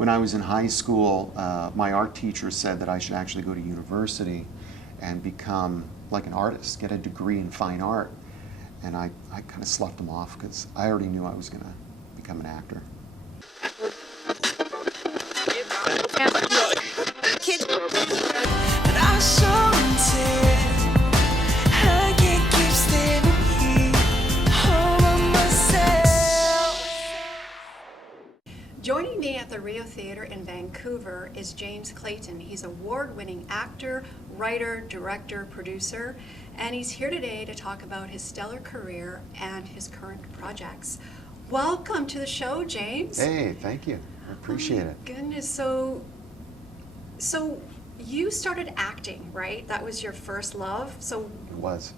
when I was in high school, my art teacher said that I should actually go to university and become like an artist, get a degree in fine art. And I kind of sloughed him off because I already knew I was going to become an actor. Joining me at the Rio Theatre in Vancouver is James Clayton. He's an award-winning actor, writer, director, producer, and he's here today to talk about his stellar career and his current projects. Welcome to the show, James. Hey, thank you. I appreciate it. Goodness, so you started acting, right? That was your first love. So it was.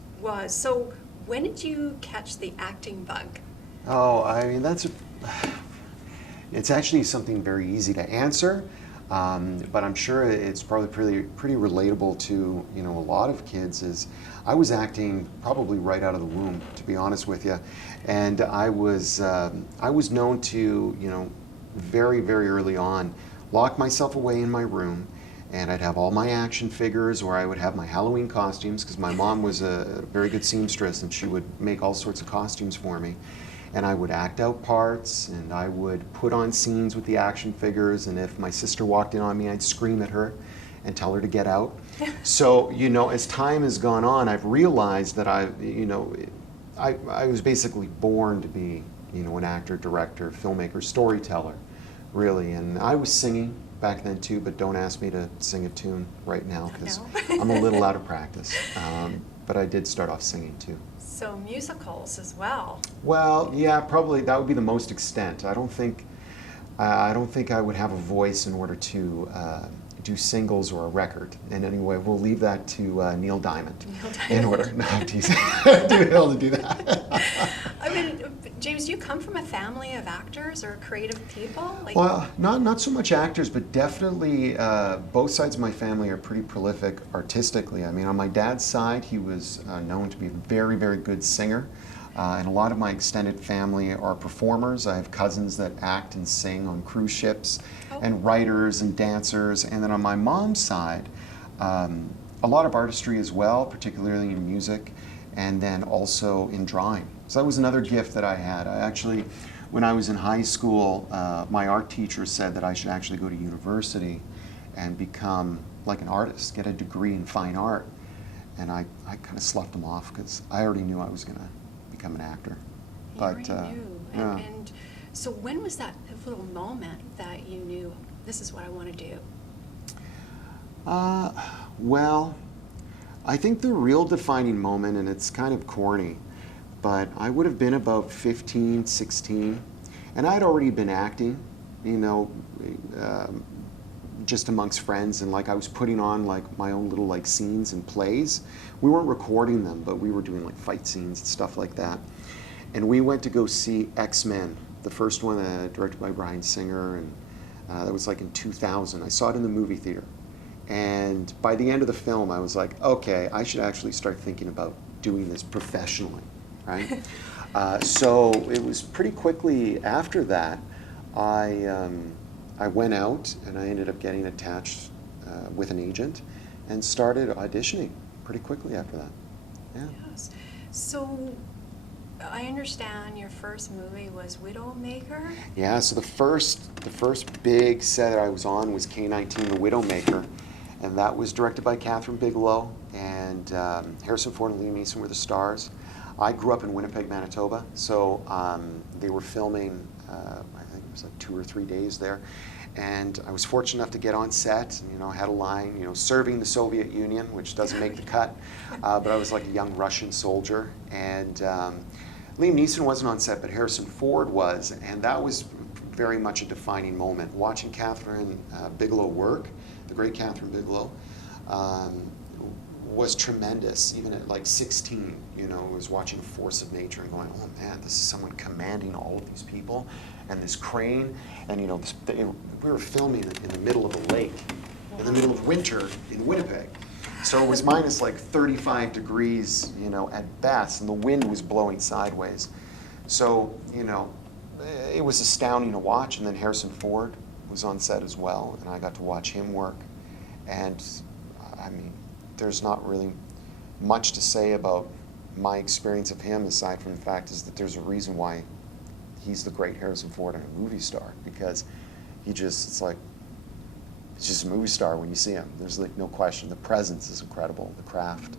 So when did you catch the acting bug? Oh, I mean it's actually something very easy to answer, but I'm sure it's probably pretty relatable to a lot of kids. Is I was acting probably right out of the womb, to be honest with you, and I was known to very early on lock myself away in my room, and I'd have all my action figures, or I would have my Halloween costumes because my mom was a very good seamstress and she would make all sorts of costumes for me. And I would act out parts, and I would put on scenes with the action figures, and if my sister walked in on me, I'd scream at her and tell her to get out. So, as time has gone on, I've realized that I was basically born to be, an actor, director, filmmaker, storyteller, really. And I was singing back then too, but don't ask me to sing a tune right now because I'm a little out of practice. But I did start off singing too. So musicals as well. Well, yeah, probably that would be the most extent. I don't think I would have a voice in order to do singles or a record. And anyway, we'll leave that to Neil Diamond. In order, no, I'm teasing. To be able to do that. I mean, James, do you come from a family of actors or creative people? Well, not so much actors, but definitely both sides of my family are pretty prolific artistically. I mean, on my dad's side, he was known to be a very good singer. And a lot of my extended family are performers. I have cousins that act and sing on cruise ships, and writers and dancers. And then on my mom's side, a lot of artistry as well, particularly in music, and then also in drawing. So that was another gift that I had. I actually, when I was in high school, my art teacher said that I should actually go to university and become like an artist, get a degree in fine art. And I kind of sloughed him off because I already knew I was going to become an actor. You already knew. And so when was that pivotal moment that you knew, this is what I want to do? Well, I think the real defining moment, and it's kind of corny, but I would have been about 15, 16, and I'd already been acting, just amongst friends, and I was putting on my own little scenes and plays. We weren't recording them, but we were doing fight scenes and stuff like that. And we went to go see X-Men, the first one directed by Bryan Singer, and that was in 2000. I saw it in the movie theater. And by the end of the film, I was like, okay, I should actually start thinking about doing this professionally, right? So it was pretty quickly after that, I went out and I ended up getting attached with an agent and started auditioning pretty quickly after that. Yeah. Yes. So I understand your first movie was Widowmaker? Yeah, so the first big set that I was on was K-19, The Widowmaker, and that was directed by Catherine Bigelow, and Harrison Ford and Liam Neeson were the stars. I grew up in Winnipeg, Manitoba, so they were filming, I think it was 2 or 3 days there, and I was fortunate enough to get on set, and, I had a line, serving the Soviet Union, which doesn't make the cut, but I was like a young Russian soldier, and Liam Neeson wasn't on set, but Harrison Ford was, and that was very much a defining moment. Watching Catherine Bigelow work, the great Catherine Bigelow, was tremendous. Even at 16, was watching a force of nature and going, oh man, this is someone commanding all of these people, and this crane, and we were filming in the middle of a lake, in the middle of winter in Winnipeg. So it was minus 35 degrees, at best, and the wind was blowing sideways. So, it was astounding to watch, and then Harrison Ford was on set as well, and I got to watch him work. And I mean, there's not really much to say about my experience of him, aside from the fact is that there's a reason why he's the great Harrison Ford and a movie star, because he's just a movie star when you see him. There's like no question. The presence is incredible, the craft,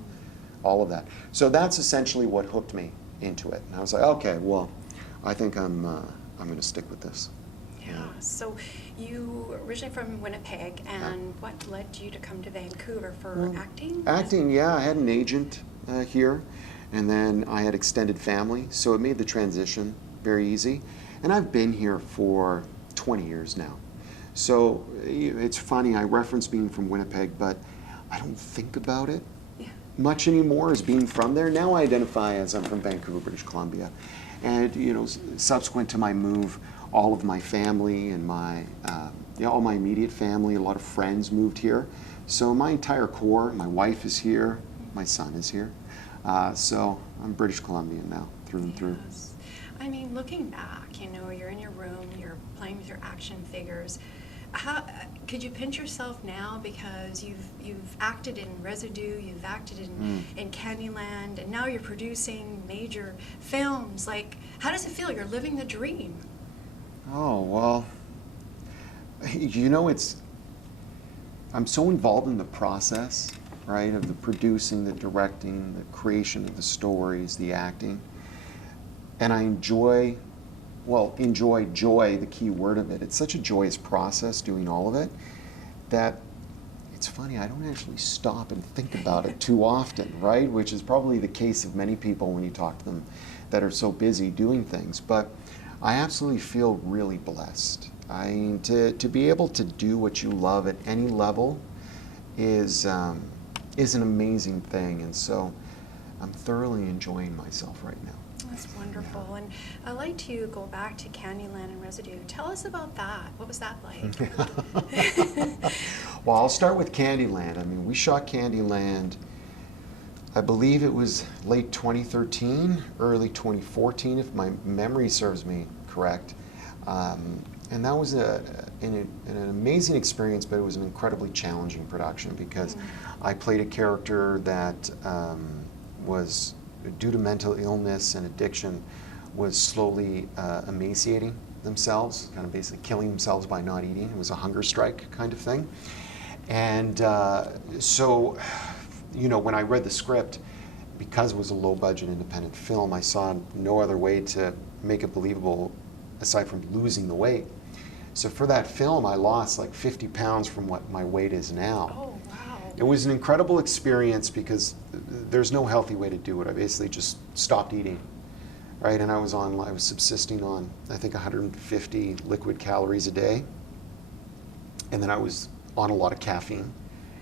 all of that. So that's essentially what hooked me into it. And I was like, okay, well, I think I'm going to stick with this. Yeah. So you originally from Winnipeg, and what led you to come to Vancouver for acting? Acting, yeah. I had an agent here, and then I had extended family, so it made the transition very easy. And I've been here for 20 years now. So it's funny, I reference being from Winnipeg, but I don't think about it much anymore as being from there. Now I identify as I'm from Vancouver, British Columbia. And subsequent to my move, all of my family and all my immediate family, a lot of friends moved here. So my entire core, my wife is here, my son is here. So I'm British Columbian now, through and through. I mean, looking back, you're in your room, you're playing with your action figures. How could you pinch yourself now, because you've acted in Residue, you've acted in Candiland, and now you're producing major films. Like, how does it feel? You're living the dream. Oh, well, I'm so involved in the process, right, of the producing, the directing, the creation of the stories, the acting, and I enjoy joy, the key word of it. It's such a joyous process doing all of it that it's funny, I don't actually stop and think about it too often, right? Which is probably the case of many people when you talk to them that are so busy doing things. But I absolutely feel really blessed. I mean, to be able to do what you love at any level is an amazing thing. And so I'm thoroughly enjoying myself right now. That's wonderful. And I'd like to go back to Candiland and Residue. Tell us about that. What was that like? Well, I'll start with Candiland. I mean, we shot Candiland, I believe it was late 2013, early 2014, if my memory serves me correct. And that was an amazing experience, but it was an incredibly challenging production because I played a character that was, due to mental illness and addiction, was slowly emaciating themselves, kind of basically killing themselves by not eating. It was a hunger strike kind of thing. And so, when I read the script, because it was a low-budget independent film, I saw no other way to make it believable aside from losing the weight. So for that film, I lost like 50 pounds from what my weight is now. Oh, wow. It was an incredible experience because there's no healthy way to do it. I basically just stopped eating, right? And I was subsisting on, I think, 150 liquid calories a day. And then I was on a lot of caffeine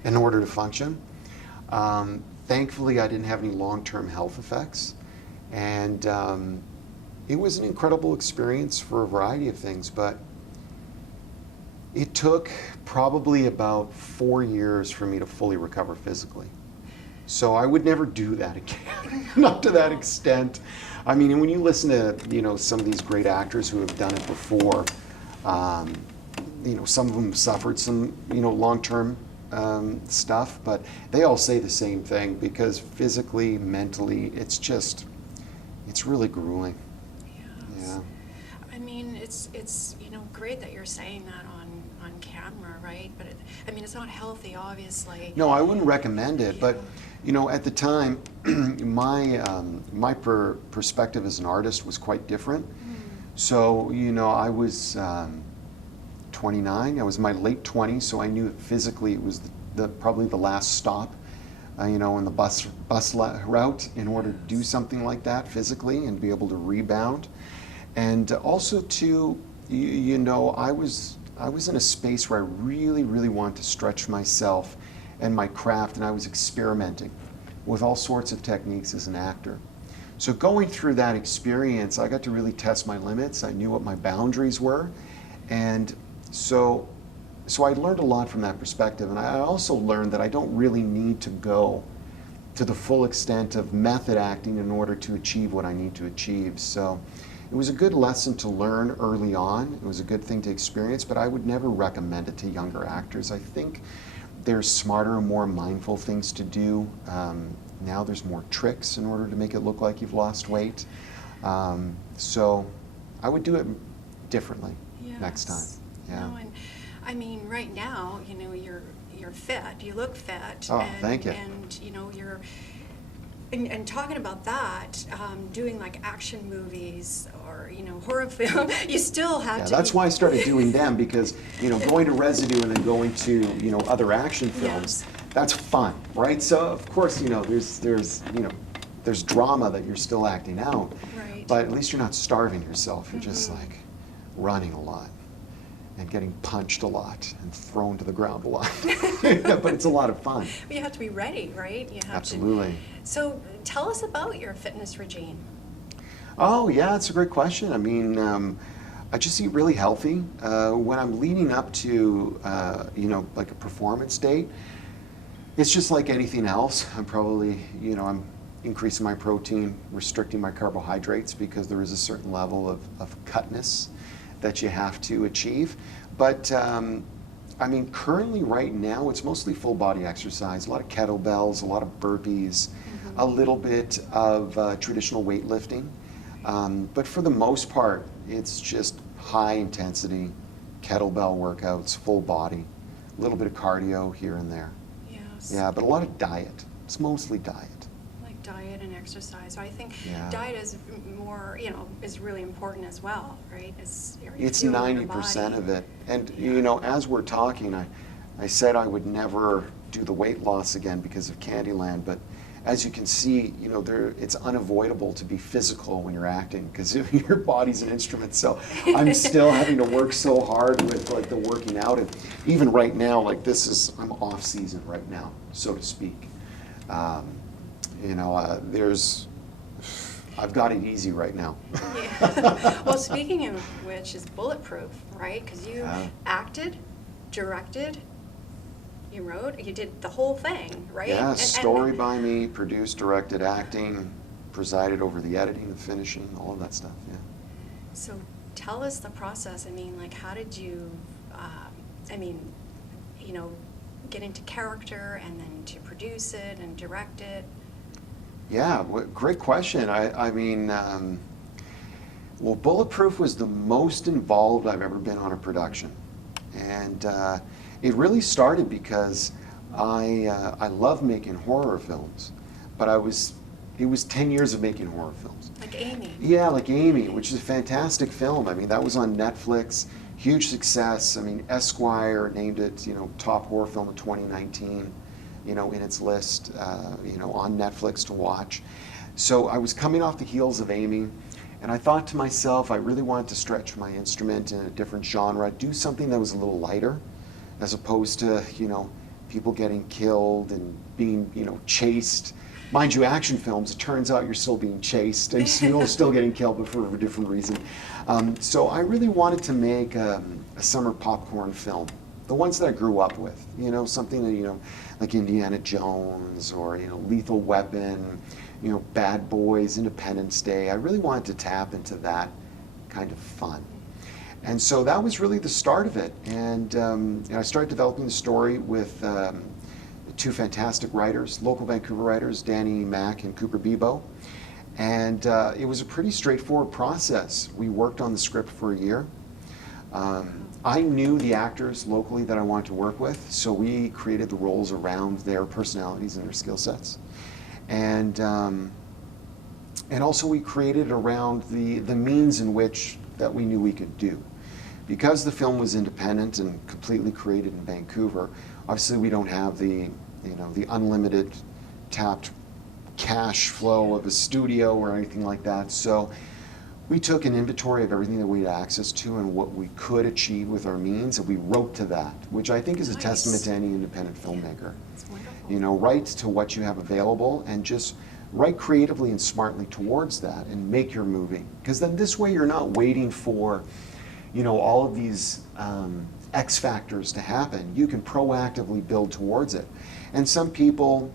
in order to function. Thankfully, I didn't have any long-term health effects. And it was an incredible experience for a variety of things, but it took probably about 4 years for me to fully recover physically. So I would never do that again, not to that extent. I mean, when you listen to, some of these great actors who have done it before, some of them suffered some, long-term stuff, but they all say the same thing because physically, mentally, it's really grueling. Yes. Yeah. I mean, it's great that you're saying that on camera, right? But it's not healthy, obviously. No, I wouldn't recommend it, but at the time, my perspective as an artist was quite different. So, I was 29. I was in my late 20s, so I knew that physically it was probably the last stop, in the bus route in order to do something like that physically and be able to rebound. And also I was in a space where I really, really wanted to stretch myself and my craft, and I was experimenting with all sorts of techniques as an actor. So going through that experience, I got to really test my limits. I knew what my boundaries were. And so I learned a lot from that perspective. And I also learned that I don't really need to go to the full extent of method acting in order to achieve what I need to achieve. So it was a good lesson to learn early on. It was a good thing to experience, but I would never recommend it to younger actors. I think there's smarter and more mindful things to do. Now there's more tricks in order to make it look like you've lost weight. So I would do it differently next time. Yeah. No, and I mean, right now, you know, you're fit. You look fit. Oh, and, thank you. And you know, you're. And talking about that, doing like action movies or, you know, horror film, you still have to. That's why I started doing them, because, you know, going to Residue and then going to, you know, other action films, that's fun, right? So of course, you know, there's drama that you're still acting out, Right. but at least you're not starving yourself. You're just like running a lot and getting punched a lot and thrown to the ground a lot. But it's a lot of fun. But you have to be ready, right? You have Absolutely. So tell us about your fitness regime. Oh, yeah, that's a great question. I mean, I just eat really healthy. When I'm leading up to, you know, like a performance date, it's just like anything else. I'm probably, you know, I'm increasing my protein, restricting my carbohydrates, because there is a certain level of cutness that you have to achieve. But I mean, currently right now, it's mostly full body exercise, a lot of kettlebells, a lot of burpees, a little bit of traditional weightlifting. But for the most part, it's just high intensity kettlebell workouts, full body, a little bit of cardio here and there. Yes. Yeah, but a lot of diet. It's mostly diet. Like diet and exercise. So I think Yeah. diet is more, you know, is really important as well, right? It's It's fueling your 90% body. of it. And, you know, as we're talking, I said I would never do the weight loss again because of Candiland, but as you can see, you know, it's unavoidable to be physical when you're acting, because your body's an instrument. So I'm still having to work so hard with like the working out. And even right now, like I'm off season right now, so to speak. You know, I've got it easy right now. Yeah. Well, speaking of which, is Bulletproof, right? Because you Yeah. acted, directed, you wrote, you did the whole thing, right? Yeah, story by me, produced, directed, acting, presided over the editing, the finishing, all of that stuff, yeah. So tell us the process. I mean, like, how did you, I mean, you know, get into character and then to produce it and direct it? Yeah, great question. I mean, well, Bulletproof was the most involved I've ever been on a production. And it really started because I love making horror films, but it was 10 years of making horror films. Like A.M.I. Yeah, like A.M.I, which is a fantastic film. I mean, that was on Netflix, huge success. I mean, Esquire named it, you know, top horror film of 2019, you know, in its list, you know, on Netflix to watch. So I was coming off the heels of A.M.I, and I thought to myself, I really wanted to stretch my instrument in a different genre, do something that was a little lighter, as opposed to, you know, people getting killed and being, you know, chased. Mind you, action films, it turns out you're still being chased and you're still getting killed, but for a different reason. So I really wanted to make a summer popcorn film, the ones that I grew up with, you know, something that, you know, like Indiana Jones or, you know, Lethal Weapon, you know, Bad Boys, Independence Day. I really wanted to tap into that kind of fun. And so that was really the start of it. And I started developing the story with two fantastic writers, local Vancouver writers, Danny Mack and Cooper Bebo. And it was a pretty straightforward process. We worked on the script for a year. I knew the actors locally that I wanted to work with, so we created the roles around their personalities and their skill sets. And also we created around the means in which that we knew we could do. Because the film was independent and completely created in Vancouver, obviously we don't have the, you know, the unlimited tapped cash flow of a studio or anything like that. So we took an inventory of everything that we had access to and what we could achieve with our means, and we wrote to that, which I think is a testament to any independent filmmaker. It's wonderful. You know, write to what you have available and just write creatively and smartly towards that and make your movie. Because then this way you're not waiting for, you know, all of these X factors to happen. You can proactively build towards it. And some people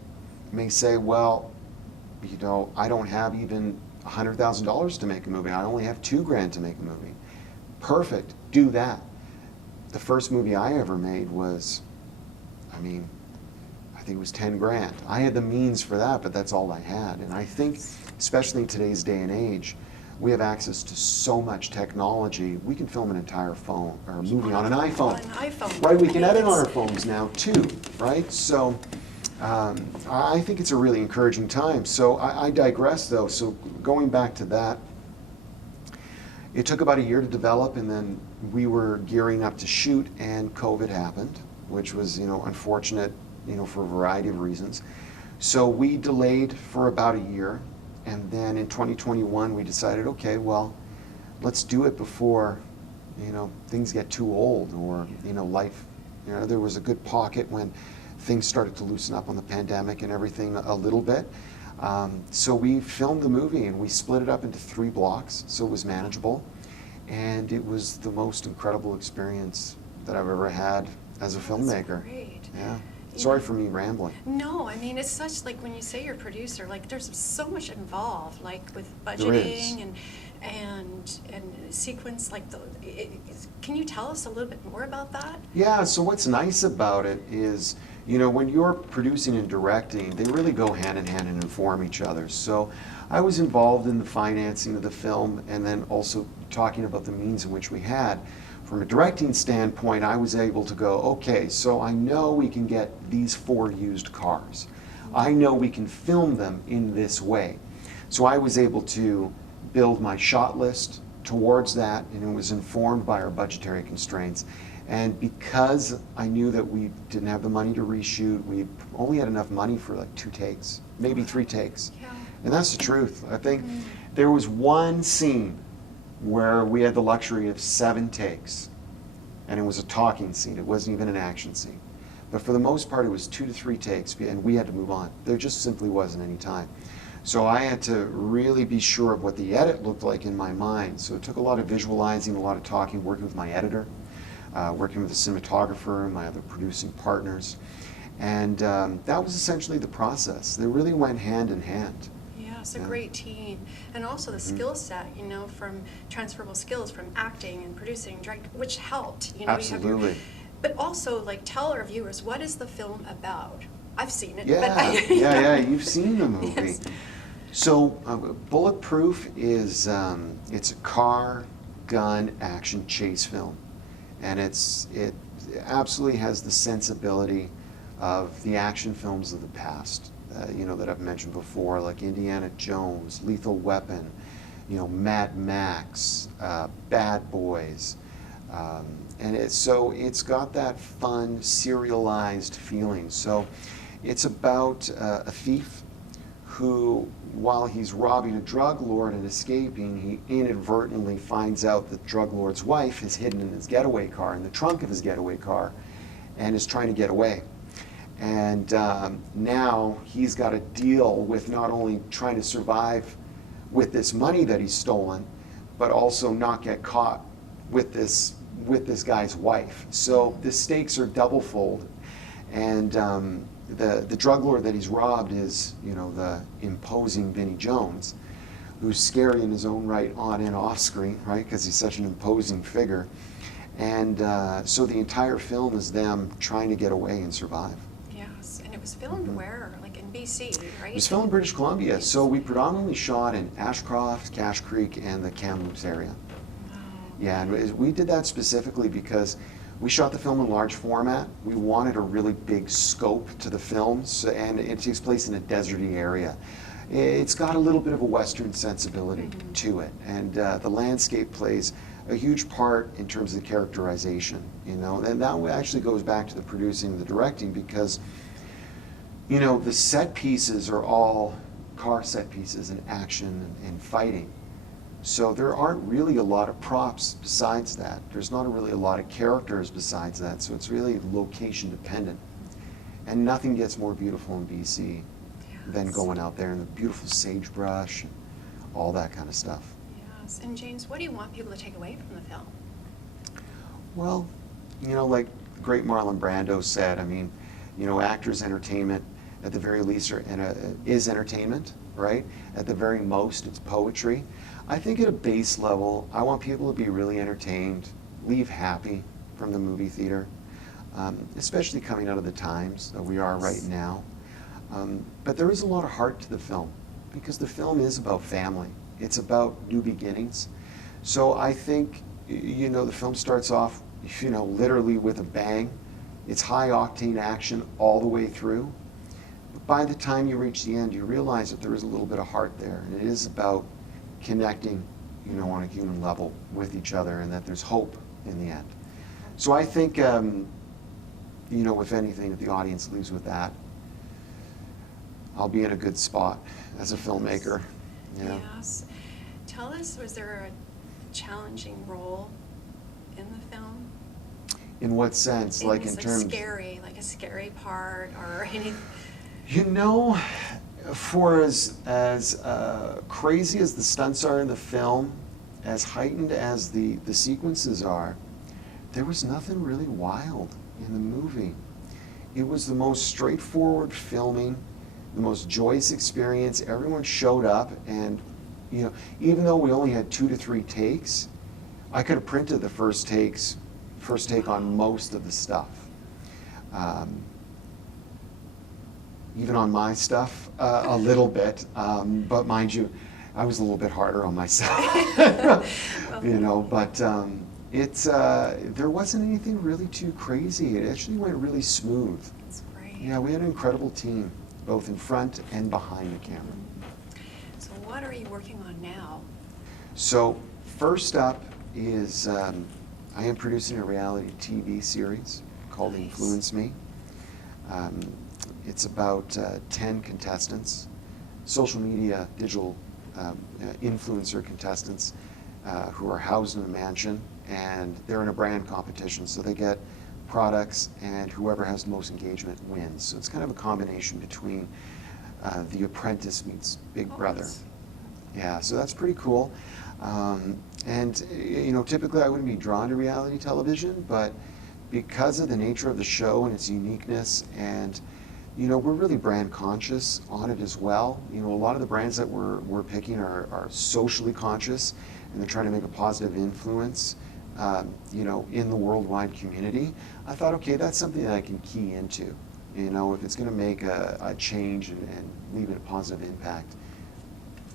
may say, well, you know, I don't have even $100,000 to make a movie. I only have $2,000 to make a movie. Perfect, do that. The first movie I ever made was, I mean, I think it was $10,000. I had the means for that, but that's all I had. And I think, especially in today's day and age, we have access to so much technology. We can film an entire phone or a movie on an iPhone. On an iPhone. Right, we can edit on our phones now too, right? So I think it's a really encouraging time. So I digress though. So going back to that, it took about a year to develop, and then we were gearing up to shoot, and COVID happened, which was, unfortunate, for a variety of reasons. So we delayed for about a year, and then in 2021 we decided, okay, well, let's do it before, things get too old, or, life, there was a good pocket when things started to loosen up on the pandemic and everything a little bit. So we filmed the movie and we split it up into 3 blocks, so it was manageable. And it was the most incredible experience that I've ever had as a filmmaker. That's great. Yeah. Sorry for me rambling. No, I mean, it's such, like, when you say you're a producer, like, there's so much involved, like, with There is. budgeting and sequence, like, can you tell us a little bit more about that? Yeah, so what's nice about it is, when you're producing and directing, they really go hand in hand and inform each other. So I was involved in the financing of the film, and then also talking about the means in which we had. From a directing standpoint, I was able to go, okay, so I know we can get these 4 used cars. I know we can film them in this way. So I was able to build my shot list towards that, and it was informed by our budgetary constraints. And because I knew that we didn't have the money to reshoot, we only had enough money for like 2 takes, maybe 3 takes. Yeah. And that's the truth. I think there was one scene where we had the luxury of 7 takes, and it was a talking scene. It wasn't even an action scene. But for the most part, it was 2 to 3 takes, and we had to move on. There just simply wasn't any time. So I had to really be sure of what the edit looked like in my mind. So it took a lot of visualizing, a lot of talking, working with my editor, working with the cinematographer and my other producing partners. And that was essentially the process. They really went hand in hand. Yeah, it's a great team. And also the skill set, from transferable skills from acting and producing, directing, which helped. Absolutely. But also, like, tell our viewers, what is the film about? I've seen it. Yeah, but yeah, you've seen the movie. Yes. So Bulletproof is, it's a car, gun, action chase film. And it absolutely has the sensibility of the action films of the past, that I've mentioned before, like Indiana Jones, Lethal Weapon, Mad Max, Bad Boys. And it's got that fun, serialized feeling. So it's about a thief who, while he's robbing a drug lord and escaping, he inadvertently finds out that the drug lord's wife is hidden in his getaway car, in the trunk of his getaway car, and is trying to get away. And now he's got to deal with not only trying to survive with this money that he's stolen, but also not get caught with this guy's wife. So the stakes are double-fold. And the drug lord that he's robbed is, the imposing Vinnie Jones, who's scary in his own right, on and off screen, right? Because he's such an imposing figure. And so the entire film is them trying to get away and survive. Yes, and it was filmed where? Like in BC, right? It was filmed in British Columbia. So we predominantly shot in Ashcroft, Cache Creek, and the Kamloops area. Wow. Yeah, and we did that specifically because we shot the film in large format. We wanted a really big scope to the film, and it takes place in a deserty area. It's got a little bit of a Western sensibility to it, and the landscape plays a huge part in terms of the characterization, and that actually goes back to the producing and the directing, because the set pieces are all car set pieces and action and fighting. So there aren't really a lot of props besides that. There's not really a lot of characters besides that. So it's really location dependent. And nothing gets more beautiful in BC than going out there in the beautiful sagebrush and all that kind of stuff. Yes. And James, what do you want people to take away from the film? Well, like great Marlon Brando said, actors' entertainment at the very least is entertainment. right? At the very most, it's poetry. I think at a base level, I want people to be really entertained, leave happy from the movie theater, especially coming out of the times that we are right now. But there is a lot of heart to the film, because the film is about family. It's about new beginnings. So I think, you know, the film starts off, you know, literally with a bang. It's high octane action all the way through. But by the time you reach the end, you realize that there is a little bit of heart there. And it is about connecting, you know, on a human level with each other, and that there's hope in the end. So I think, you know, if anything, if the audience leaves with that, I'll be in a good spot as a filmmaker. Yeah. Yes. Tell us, was there a challenging role in the film? In what sense? Like in terms? Scary, like a scary part or anything? You know, for as crazy as the stunts are in the film, as heightened as the sequences are, there was nothing really wild in the movie. It was the most straightforward filming, the most joyous experience. Everyone showed up, and you know, even though we only had 2 to 3 takes, I could have printed the first take on most of the stuff. Even on my stuff, a little bit, but mind you, I was a little bit harder on myself. You know, but there wasn't anything really too crazy. It actually went really smooth. That's great. Yeah, we had an incredible team, both in front and behind the camera. So what are you working on now? So first up is I am producing a reality TV series called Nice. Influence Me. It's about 10 contestants, social media, digital influencer contestants who are housed in a mansion, and they're in a brand competition, so they get products, and whoever has the most engagement wins. So it's kind of a combination between The Apprentice meets Big Brother. Nice. Yeah, so that's pretty cool. And you know, typically I wouldn't be drawn to reality television, but because of the nature of the show and its uniqueness, and you know, we're really brand conscious on it as well. You know, a lot of the brands that we're picking are socially conscious, and they're trying to make a positive influence, you know, in the worldwide community. I thought, okay, that's something that I can key into. You know, if it's going to make a change and leave it a positive impact,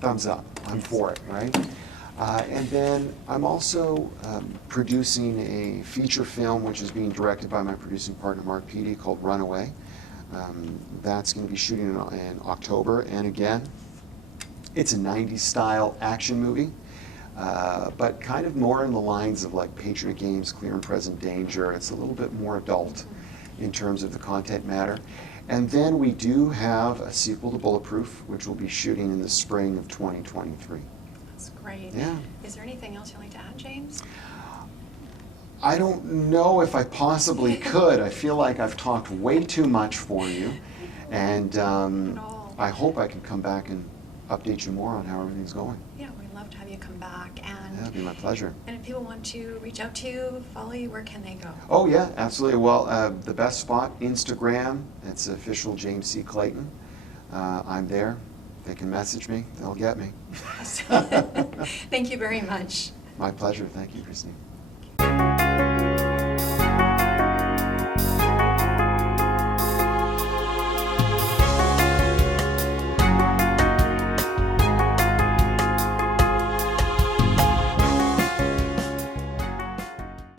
thumbs up. I'm for it, right? And then I'm also producing a feature film, which is being directed by my producing partner, Mark Peaty, called Runaway. That's going to be shooting in October, and again, it's a 90s style action movie, but kind of more in the lines of like Patriot Games, Clear and Present Danger. It's a little bit more adult in terms of the content matter. And then we do have a sequel to Bulletproof, which we'll be shooting in the spring of 2023. That's great. Yeah. Is there anything else you'd like to add, James? I don't know if I possibly could. I feel like I've talked way too much for you, and I hope I can come back and update you more on how everything's going. Yeah, we'd love to have you come back. And That'd be my pleasure. And if people want to reach out to you, follow you, where can they go? Oh yeah, absolutely. Well, the best spot, Instagram. It's official James C. Clayton. I'm there. They can message me. They'll get me. Thank you very much. My pleasure. Thank you, Christine.